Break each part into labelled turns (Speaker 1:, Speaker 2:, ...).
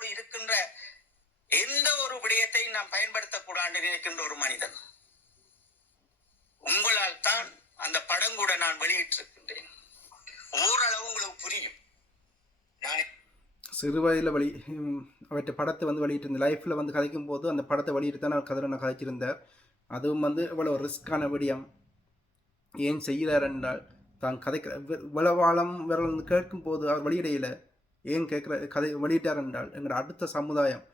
Speaker 1: உயிரோடு இருக்கின்ற எந்த ஒரு விடயத்தையும் நாம் பயன்படுத்தக்கூடாது நினைக்கின்ற ஒரு மனிதன். உங்களால் தான் அந்த படம் கூட நான் வெளியிட்டிருக்கின்றேன். ஓரளவு உங்களுக்கு புரியும். நான்
Speaker 2: சிறு வயதில் வழி அவற்றை படத்தை வந்து வெளியிட்டிருந்த லைஃப்பில் வந்து கதைக்கும் போது அந்த படத்தை வெளியிட்டு தான் நான் கதை நான் கதைச்சிருந்தார் அதுவும் வந்து இவ்வளோ ரிஸ்க்கான விடயம். ஏன் செய்கிறார் என்றால் தான் கதைக்க வி- விளவாளம் விரல் வந்து கேட்கும் போது அவர் வெளியிடையில் ஏன் கேட்குற கதை வெளியிட்டார் என்றால் எங்களோட அடுத்த சமுதாயம்.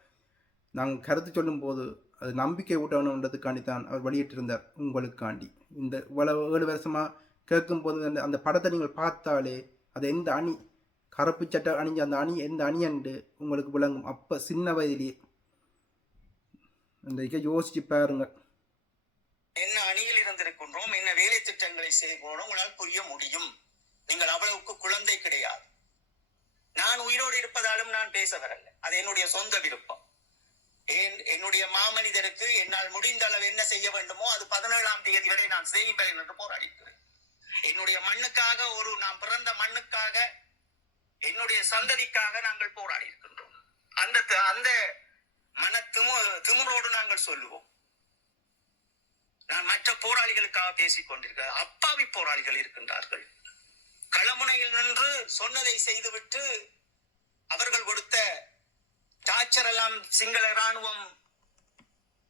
Speaker 2: நாங்கள் கருத்து சொல்லும்போது அது நம்பிக்கை ஊட்டணுன்றதுக்காண்டி தான் அவர் வெளியிட்டிருந்தார் உங்களுக்காண்டி. இந்த இவ்வளவு ஏழு வருஷமாக கேட்கும்போது அந்த அந்த படத்தை நீங்கள் பார்த்தாலே அது எந்த அணி கருப்பு சட்டை அணிஞ்ச அந்த அணி எந்த அணியண்டு உங்களுக்கு விளங்கும். அப்போ சின்ன வயதிலேயே அந்த இதை யோசிச்சு பாருங்க
Speaker 1: என்ன அணியில் இருந்திருக்கின்றோம் என்ன வேலை திட்டங்களை செய்கிறோம் உங்களால் புரிய முடியும். நீங்கள் அவ்வளவுக்கு குழந்தை கிடையாது. நான் உயிரோடு இருப்பதாலும் நான் பேச வரல அது என்னுடைய சொந்த விருப்பம். என்னுடைய மாமனிதருக்கு என்னால் முடிந்த அளவு என்ன செய்ய வேண்டுமோ அது பதினேழாம் தேதி வரை நான் செய்வேன் என்று போராடிக்கிறேன். என்னுடைய மண்ணுக்காக ஒரு நான் பிறந்த மண்ணுக்காக என்னுடைய சந்ததிக்காக நாங்கள் போராடி இருக்கின்றோம் அந்த த- அந்த மன திமு திமுறோடு நாங்கள் சொல்லுவோம். நான் மற்ற போராளிகளுக்காக பேசிக் கொண்டிருக்கிறேன் அப்பாவி போராளிகள் இருக்கின்றார்கள். களமுனையில் நின்று சொன்னதை செய்துவிட்டு அவர்கள் கொடுத்த டார்ச்சர் எல்லாம் சிங்கள ராணுவம்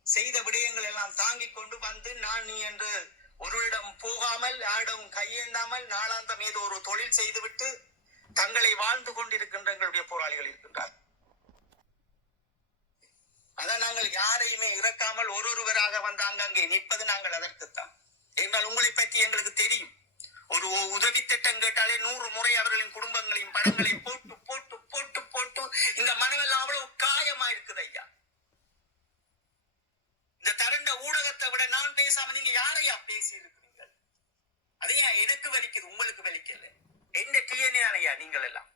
Speaker 1: செய்த விடயங்கள் எல்லாம் தாங்கிக் கொண்டு வந்து நான் நீ என்று ஒருவரிடம் போகாமல் யாரிடம் கையேந்தாமல் நாளாந்தம் ஏதோ ஒரு தொழில் செய்துவிட்டு தங்களை வாழ்ந்து கொண்டிருக்கின்ற எங்களுடைய போராளிகள் இருக்கின்றார் அதான் நாங்கள் யாரையுமே இறக்காமல் ஒரு ஒருவராக வந்து அங்கங்கே நிற்பது நாங்கள் அதற்குத்தான். என்றால் உங்களை பற்றி எங்களுக்கு தெரியும். ஒரு உதவி திட்டம் கேட்டாலே நூறு முறை அவர்களின் குடும்பங்களையும் படங்களையும் போட்டு போட்டு போட்டு போட்டு இந்த மனவெல்லாம் அவ்வளவு காயமா இருக்குது ஐயா. இந்த தரண்ட ஊடகத்தை விட நான் பேசாம நீங்க யாரையா பேசி இருக்கிறீங்க அதையா எனக்கு வலிக்குது உங்களுக்கு வலிக்கல. என்ன டிஎன்ஏ ஐயா நீங்கள் எல்லாம்